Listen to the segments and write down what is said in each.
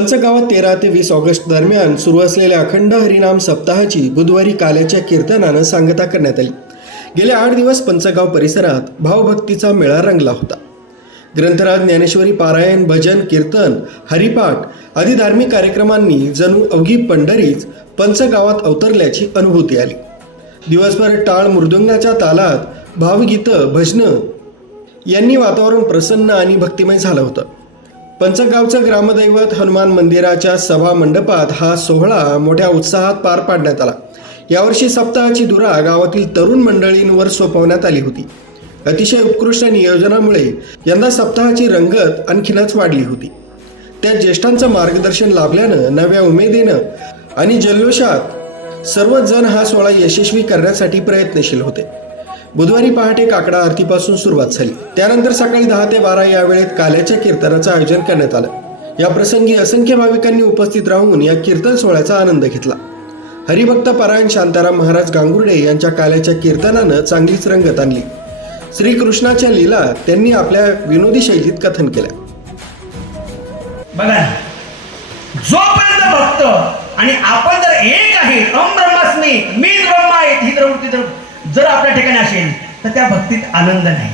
पंचगावात तेरा ते वीस ऑगस्ट दरम्यान सुरू असलेल्या अखंड हरिनाम सप्ताहाची बुधवारी काल्याच्या कीर्तनानं सांगता करण्यात आली. गेल्या आठ दिवस पंचगाव परिसरात भावभक्तीचा मेळा रंगला होता. ग्रंथराज ज्ञानेश्वरी पारायण भजन कीर्तन हरिपाठ आदी धार्मिक कार्यक्रमांनी जणू अवघी पंढरीच पंचगावात अवतरल्याची अनुभूती आली. दिवसभर टाळ मृदुंगाच्या तालात भावगीतं भजनं यांनी वातावरण प्रसन्न आणि भक्तिमय झालं होतं. पंचगावचं ग्रामदैवत हनुमान मंदिराच्या सभा मंडपात हा सोहळा मोठ्या उत्साहात पार पाडण्यात आला. यावर्षी सप्ताहाची धुरा गावातील तरुण मंडळींवर सोपवण्यात आली होती. अतिशय उत्कृष्ट नियोजनामुळे यंदा सप्ताहाची रंगत आणखीनच वाढली होती. त्या ज्येष्ठांचं मार्गदर्शन लाभल्यानं नव्या उमेदीनं आणि जल्लोषात सर्वच जण हा सोहळा यशस्वी करण्यासाठी प्रयत्नशील होते. बुधवारी पहाटे काकडा आरतीपासून सुरुवात झाली. त्यानंतर सकाळी दहा ते बारा या वेळेत काल्याच्या कीर्तनाचं आयोजन करण्यात आलं. या प्रसंगी असंख्य भाविकांनी उपस्थित राहून या कीर्तन सोहळ्याचा आनंद घेतला. हरिभक्त पारायण शांताराम महाराज गांगुर्डे यांच्या काल्याच्या कीर्तनानं चांगलीच रंगत आणली. श्रीकृष्णाच्या लीला त्यांनी आपल्या विनोदी शैलीत कथन केल्या बघा जोपर्यंत भक्त आणि आपण जर एक आहे अम ब्रह्मास्मी मी ब्रह्मा आहे ही प्रवृत्ती जर आपल्या ठिकाणी असेल तर त्या भक्तीत आनंद नाही.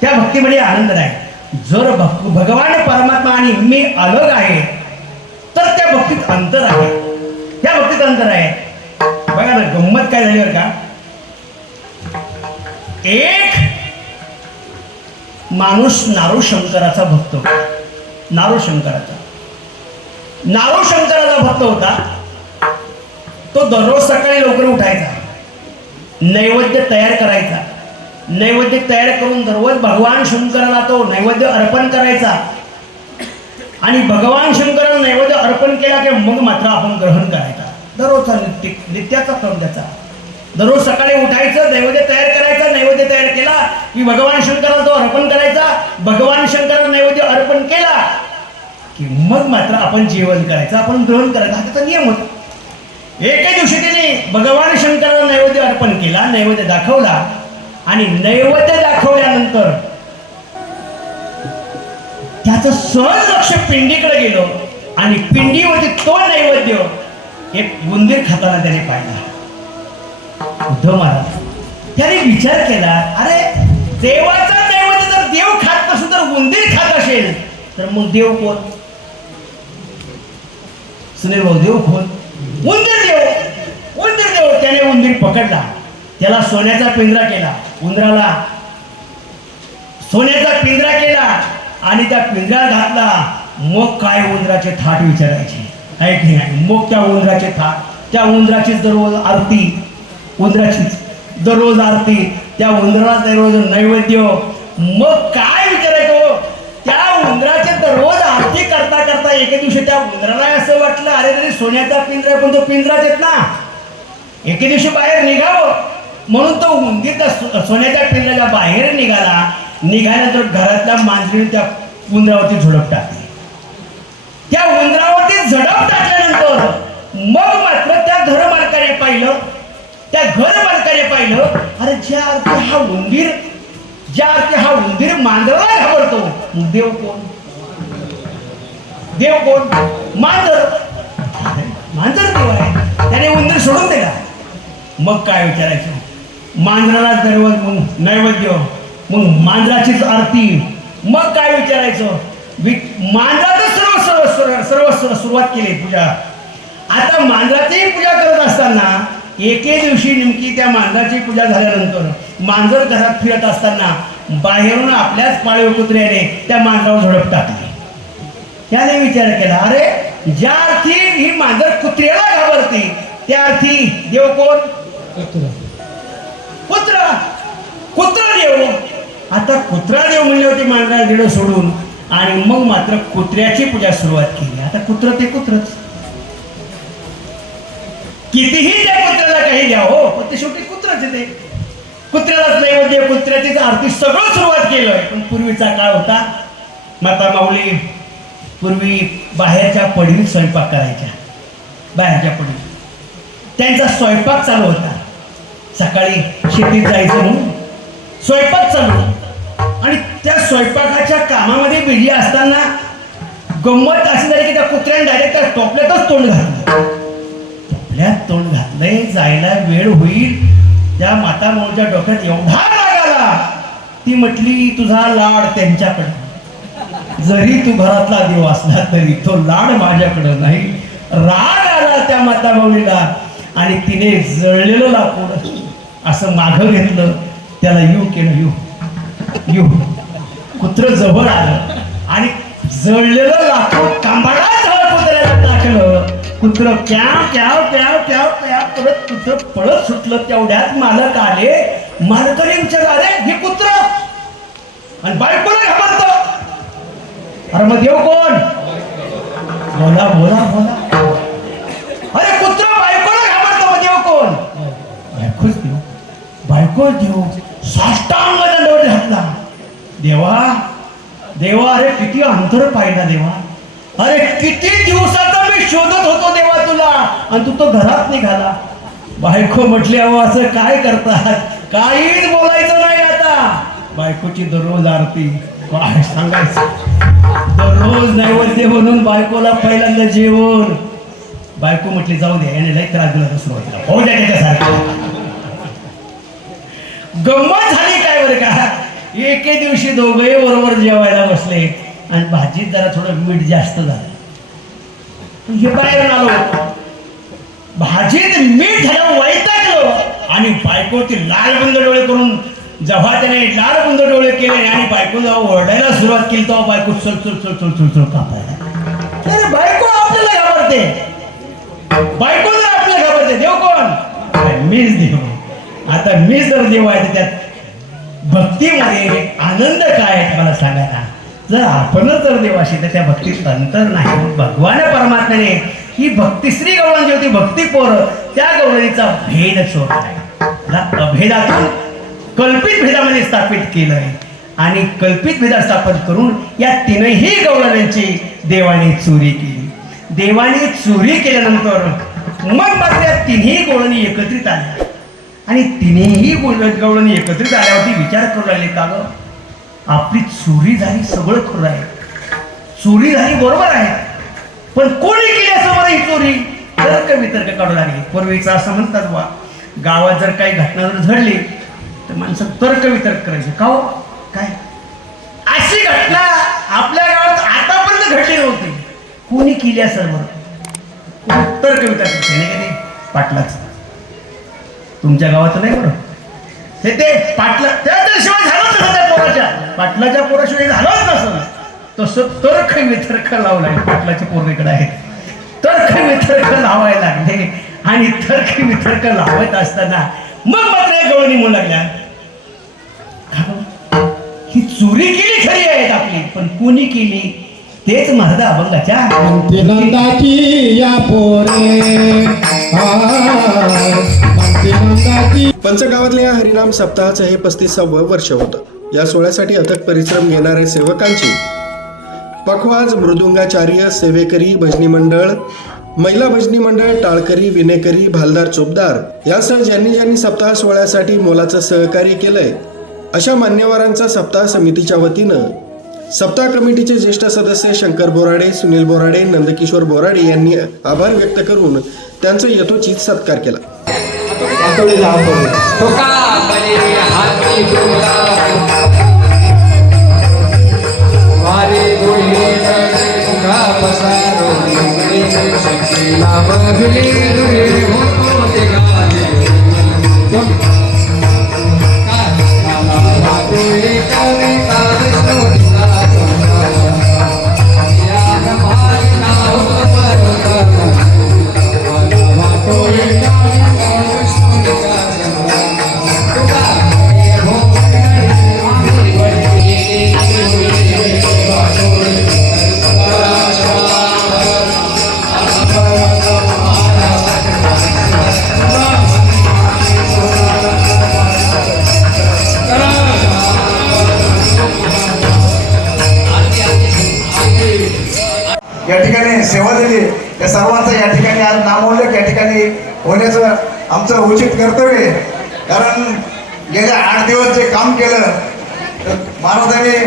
त्या भक्तीमध्ये आनंद नाही. जर भक् भगवान परमात्मा आणि मी अलग आहे तर त्या भक्तीत अंतर आहे. त्या भक्तीत अंतर आहे. बघा ना गंमत काय झाली बरं का? एक माणूस नारू शंकराचा भक्त होता. नारू शंकराचा. नारू शंकराचा भक्त होता. तो दररोज सकाळी लवकर उठायचा. नैवेद्य तयार करायचा. नैवेद्य तयार करून दररोज भगवान शंकराला तो नैवेद्य अर्पण करायचा. आणि भगवान शंकराला नैवेद्य अर्पण केला की मग मात्र आपण ग्रहण करायचा. दररोजचा नित्य नित्याचा क्रम त्याचा. दररोज सकाळी उठायचं नैवेद्य तयार करायचा नैवेद्य तयार केला की भगवान शंकराला तो अर्पण करायचा. भगवान शंकराला नैवेद्य अर्पण केला की मग मात्र आपण जेवण करायचं आपण ग्रहण करायचं. हा त्याचा नियम होता. एके दिवशी त्याने भगवान शंकराला नैवेद्य अर्पण केला नैवेद्य दाखवला आणि नैवेद्य दाखवल्यानंतर त्याचं सहज लक्ष पिंडीकडे गेलो आणि पिंडीवरती तो नैवेद्य एक उंदीर खाताना त्याने पाहिला. उद्धव महाराज त्याने विचार केला अरे देवाचा नैवेद्य जर देव खात नसून तर उंदीर खात असेल तर मग देव कोण? सुनील भाऊ देव कोण? उंदीर देव उंदीर देव त्याने उंदीर पकडला. त्याला सोन्याचा पिंजरा केला. उंदराला सोन्याचा पिंजरा केला आणि त्या पिंजऱ्यात घातला. मग काय उंदराचे थाट विचारायचे? काय की नाही. मग त्या उंदराचे थाट त्या उंदराचीच दररोज आरती. उंदराचीच दररोज आरती. त्या उंदराला दररोज नैवेद्य. मग काय विचार एके दिवशी त्या उंदराला असं वाटलं अरे तरी सोन्याचा पिंजरा पण तो पिंजराच येत ना. एके दिवशी बाहेर निघावं. म्हणून तो उंदीर त्या सोन्याच्या पिंजऱ्याला बाहेर निघाला. निघाल्यानंतर घरातल्या मांजरीने त्या उंदरावरती झडप टाकली. त्या उंदरावरती झडप टाकल्यानंतर मग मात्र त्या घरमालकाने पाहिलं. त्या घरमालकाने पाहिलं अरे ज्या अर्थी हा उंदीर ज्या अर्थी हा उंदीर मांजराला घाबरतो देव कोण? देव कोण? मांजर. मांजर देव आहे. त्याने उंदीर सोडून दिला. मग काय विचारायचं? मांजराला दररोज मग नैवेद्य मग मांजराचीच आरती. मग काय विचारायचं? वि मांजराचं सर्व सर्व सर्व सर्व सर्व सुरुवात केली पूजा. आता मांजराचीही पूजा करत असताना एके दिवशी नेमकी त्या मांजराची पूजा झाल्यानंतर मांजर घरात फिरत असताना बाहेरून आपल्याच पाळीव कुत्र्याने त्या मांजरावर झडप टाकली. त्याने विचार केला अरे ज्या अर्थी ही मांजर कुत्र्याला घाबरते त्या अर्थी देव कोण? कुत्रा. कुत्रा. देव. आता कुत्रा देव म्हणले होते मांजरा देव सोडून. आणि मग मात्र कुत्र्याची पूजा सुरुवात केली. आता कुत्र ते कुत्रच. कितीही त्या कुत्र्याला काही द्या हो पण ते शेवटी कुत्रच आहे ते. कुत्र्यालाच नैवेद्य कुत्र्याचीच आरती सगळं सुरुवात केलं पण पूर्वीचा काळ होता. माता माऊली पूर्वी बाहेरच्या पडीत स्वयंपाक करायच्या. बाहेरच्या पडीत त्यांचा स्वयंपाक चालू होता. सकाळी शेतीत जायचं म्हणून स्वयंपाक चालू होता. आणि त्या स्वयंपाकाच्या कामामध्ये बिझी असताना गंमत अशी झाली की त्या कुत्र्याने डायरेक्ट त्या टोपल्यातच तोंड घातलं. टोपल्यात तोंड घातलंय जायला वेळ होईल. त्या माता माऊच्या डोक्यात एवढा राग आला. ती म्हटली तुझा लाड त्यांच्याकडे. जरी तू घरातला देव असला तरी तो लाड माझ्याकडे नाही. राग आला त्या माता माऊलीला आणि तिने जळलेलं लाकूड असं मागं घेतलं. त्याला यू केलं यू यू. कुत्र जवळ आलं आणि जळलेलं लाकूड कांबाडा कुत्र्याला टाकलं. कुत्र क्याव क्याव क्याव क्याव क्याव परत कुत्र पळत सुटलं. तेवढ्यात मालक आले. मालकाने विचार अरे हे कुत्र. आणि बायकोला अरे मग देव कोण? बोला बोला बोला. अरे कुत्र बायकोला घाबरतो मग देव कोण? बायकोच देव. बायको देव. साष्टांग दंडवत घातला. देवा देवा अरे किती अंतर पाहिला देवा. अरे किती दिवसाचा मी शोधत होतो देवा तुला. आणि तू तो घरात निघाला. बायको म्हटली अहो असं काय करतात? काहीच बोलायचं नाही आता. बायकोची दररोज आरती. काय सांगायचं. दररोज नैवेद्य म्हणून बायकोला पहिल्यांदा जेवण. बायको म्हटली जाऊ दे याने लई त्रास दिला दुसरं सुरुवातीला. हो द्या त्याच्यासारखं. गंमत झाली काय बरं का? एके दिवशी दोघे बरोबर जेवायला बसले आणि भाजीत जरा थोडं मीठ जास्त झालं. हे बाहेर आलो. भाजीत मीठ झालं वैतागलो. आणि बायको ती लाल बंद डोळे करून जेव्हा त्याने लाल बुंद डोळे केले आणि बायको जेव्हा ओरडायला सुरुवात केली तेव्हा बायको चल चल चल चल चल चल कापायला बायको आपल्याला घाबरते. बायको जर आपल्याला घाबरते देव कोण? मीच देव. आता मीच जर देव आहे तर त्यात भक्तीमध्ये आनंद काय आहे मला सांगा ना जर आपणच जर देवाशी तर त्या भक्तीत अंतर नाही. भगवान परमात्म्याने ही भक्ती श्री जी होती भक्ती पोर. त्या गवळणीचा भेद शोधला अभेदातून कल्पित भेदामध्ये स्थापित केलंय. आणि कल्पित भेदा स्थापन करून या तीनही गवळणांची देवाने चोरी केली. देवाने चोरी केल्यानंतर मग मात्र या तिन्ही गवळणी एकत्रित आल्या. आणि तिन्ही गोल- गवळणी एकत्रित आल्यावरती विचार करू लागले का ग? आपली चोरी झाली सगळं खरं आहे. चोरी झाली बरोबर आहे. पण कोणी केली असं मला ही चोरी? तर्क वितर्क काढू लागली. पूर्वीचं असं म्हणतात बा गावात जर काही घटना जर घडली तर माणसं तर्क वितर्क करायचे. का हो? काय? अशी घटना आपल्या गावात आतापर्यंत घडली नव्हती. कोणी केली असेल बरं? तर्क वितर्क केले? पाटलाच. तुमच्या गावात नाही बरं? ते ते पाटला त्याशिवाय झालंच नसतं त्या पोराच्या. पाटलाच्या पोराशिवाय झालंच नसतं. तसं तर्क वितर्क लावलाय. पाटलाच्या पोरीकडे आहे तर्क वितर्क लावायला लागले. आणि तर्क वितर्क लावत असताना मग मात्र या गवळणी म्हणू लागल्या. चोरी केली खरी आहेत आपली. पण कोणी केली? तेच महाराज अभंगाच्या. म्हणते नंदाची या पोरे. पंचगावातल्या या हरिनाम सप्ताहाचं हे पस्तीसावं वर्ष होतं. या सोहळ्यासाठी अथक परिश्रम घेणाऱ्या सेवकांची पखवाज मृदुंगाचार्य सेवेकरी भजनी मंडळ महिला भजनी मंडळ टाळकरी विनेकरी भालदार चोपदार यासह ज्यांनी ज्यांनी सप्ताह सोहळ्यासाठी मोलाचं सहकार्य केलंय अशा मान्यवरांचा सप्ताह समितीच्या वतीनं सप्ताह कमिटीचे ज्येष्ठ सदस्य शंकर बोराडे सुनील बोराडे नंदकिशोर बोराडे यांनी आभार व्यक्त करून त्यांचा यथोचित सत्कार केला. सर्वांचं या ठिकाणी आज नामोल्लेख या ठिकाणी होण्याचं आमचं उचित कर्तव्य आहे. कारण गेल्या आठ दिवस जे काम केलं तर महाराजांनी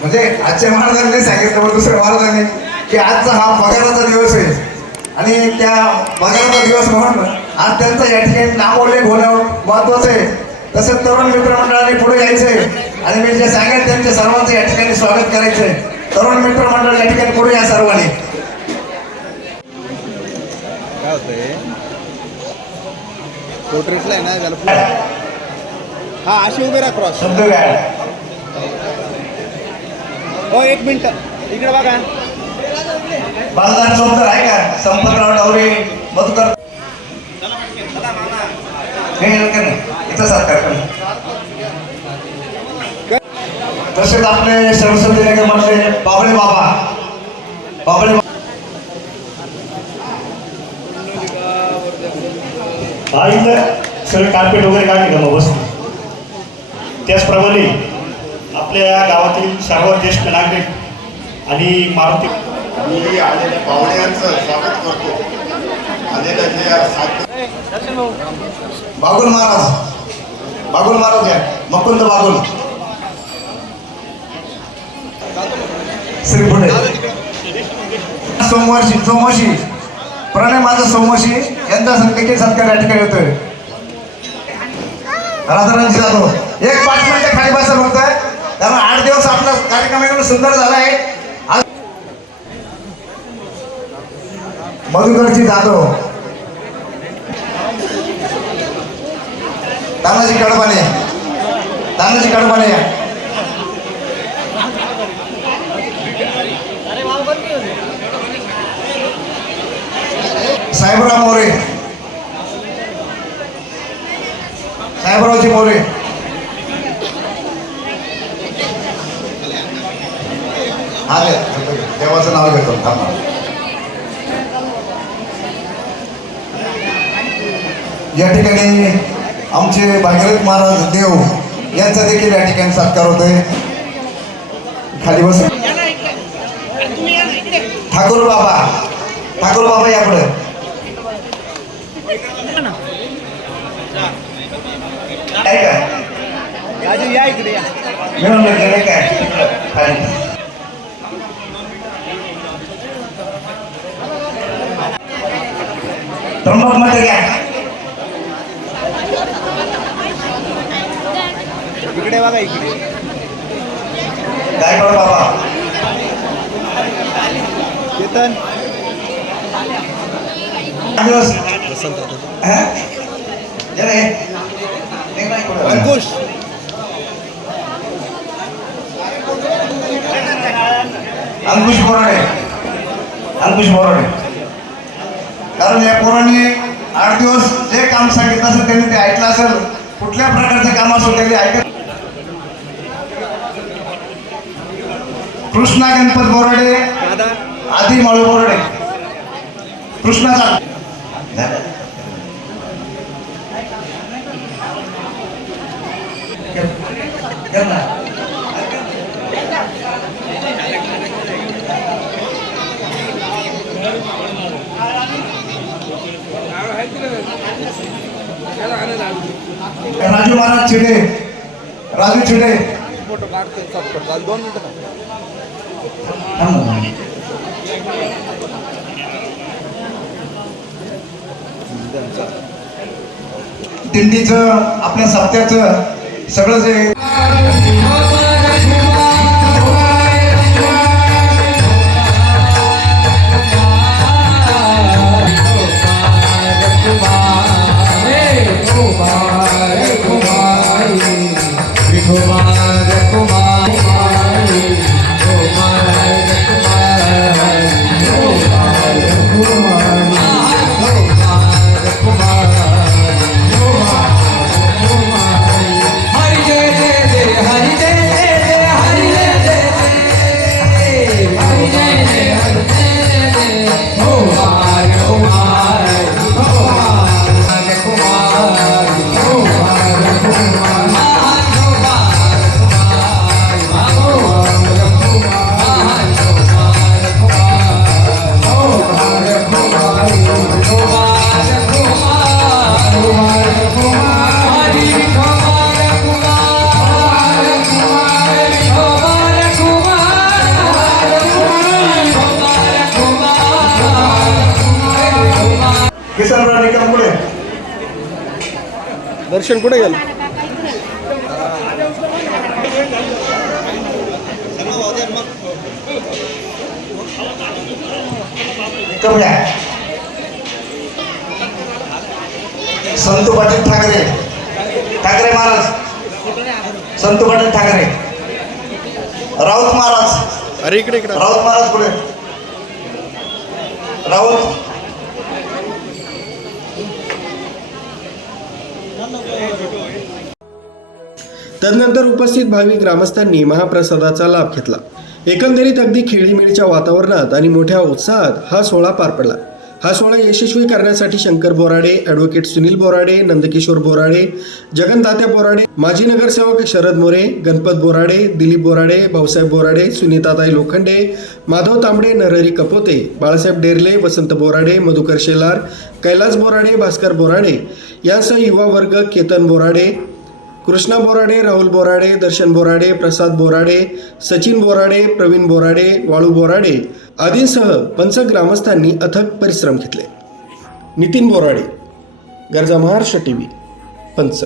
म्हणजे आजच्या महाराजांनी नाही सांगितलं पण दुसऱ्या महाराजांनी की आजचा हा पगाराचा दिवस आहे. आणि त्या पगाराचा दिवस म्हणून आज त्यांचं या ठिकाणी नामोल्लेख होणं महत्वाचं आहे. तसंच तरुण मित्रमंडळाने पुढे यायचं आहे. आणि मी जे सांगेन त्यांच्या सर्वांचं या ठिकाणी स्वागत करायचं आहे. तरुण मित्रमंडळ या ठिकाणी पुढे या सर्वांनी. काय होतंय पोर्ट्रेटला आहे ना त्याला हा अशी उभे राहा क्रॉस हो एक मिनिट. इकडे बघा. चौधर आहे का? संपतराव डावरे मधुकर इथं सरकार तसेच आपले नगर मधले बाबळे बाबा. बाबळे बाबा सगळं कार्पेट वगैरे काय निघालं मग बस त्याचप्रमाणे आपल्या या गावातील सर्व ज्येष्ठ नागरिक आणि मारुती मी आलेल्या पाहुण्यांचं स्वागत करतो. आलेल्या जे बागुल महाराज. बागुल महाराज या. मकुंद बागुल. श्री पुढे. सोमवारशी सोमवारशी. प्रणय माझा सोमवारशी. यांचा देखील सत्कार या ठिकाणी होतोय राधाराणी जाधव. एक पाच मिनिटं खाली बसा फक्त. कारण आठ दिवस आपला कार्यक्रम एकदम सुंदर झाला आहे. आज मधुकरजी जाधव. तानाजी कडबाने. तानाजी कडबाने या साहेबराव मोरे साहेबरावजी मोरे हा द्या देवाचं नाव घेतो थांबा या ठिकाणी आमचे भागीरथ महाराज देव यांचा देखील या ठिकाणी सत्कार होतोय. खाली बस. ठाकूर बाबा ठाकूर बाबा यापुढे मिळून काय? खाली. त्र्यंबकमध्ये घ्या. इकडे बघा इकडे. गायकवाड बाबा? चेतन. अंकुश. अंकुश बोराडे. अंकुश बोराडे. कारण या पोरांनी आठ दिवस जे काम सांगितलं असेल त्यांनी ते ऐकलं असेल. कुठल्या प्रकारचे काम असो त्यांनी ऐकत कृष्णा गणपत बोराडे आधी माळू बोराडे कृष्णाचा. राजू महाराज चिडे राजू चिडे दोन मिनिटं. दिंडीचं आपल्या सप्त्याचं सगळं जे दर्शन कुठे गेलं? संतू पाटील ठाकरे. ठाकरे महाराज. संतू पाटील ठाकरे. राऊत महाराज. अरे इकडे इकडे. राऊत महाराज पुढे. राऊत तदनंतर उपस्थित भाविक ग्रामस्थांनी महाप्रसादाचा लाभ घेतला. एकंदरीत अगदी खेळीमेळीच्या वातावरणात आणि मोठ्या उत्साहात हा सोहळा पार पडला. हा सोहळा यशस्वी करण्यासाठी शंकर बोराडे ॲडव्होकेट सुनील बोराडे नंदकिशोर बोराडे जगनदात्या बोराडे माजी नगरसेवक शरद मोरे गणपत बोराडे दिलीप बोराडे भाऊसाहेब बोराडे सुनीताताई लोखंडे माधव तांबडे नरहरी कपोते बाळासाहेब डेरले वसंत बोराडे मधुकर शेलार कैलास बोराडे भास्कर बोराडे यासह युवा वर्ग केतन बोराडे कृष्णा बोराडे राहुल बोराडे दर्शन बोराडे प्रसाद बोराडे सचिन बोराडे प्रवीण बोराडे वाळू बोराडे आदींसह पंच ग्रामस्थांनी अथक परिश्रम घेतले. नितीन बोराडे गरजा महाराष्ट्र टी व्ही पंच.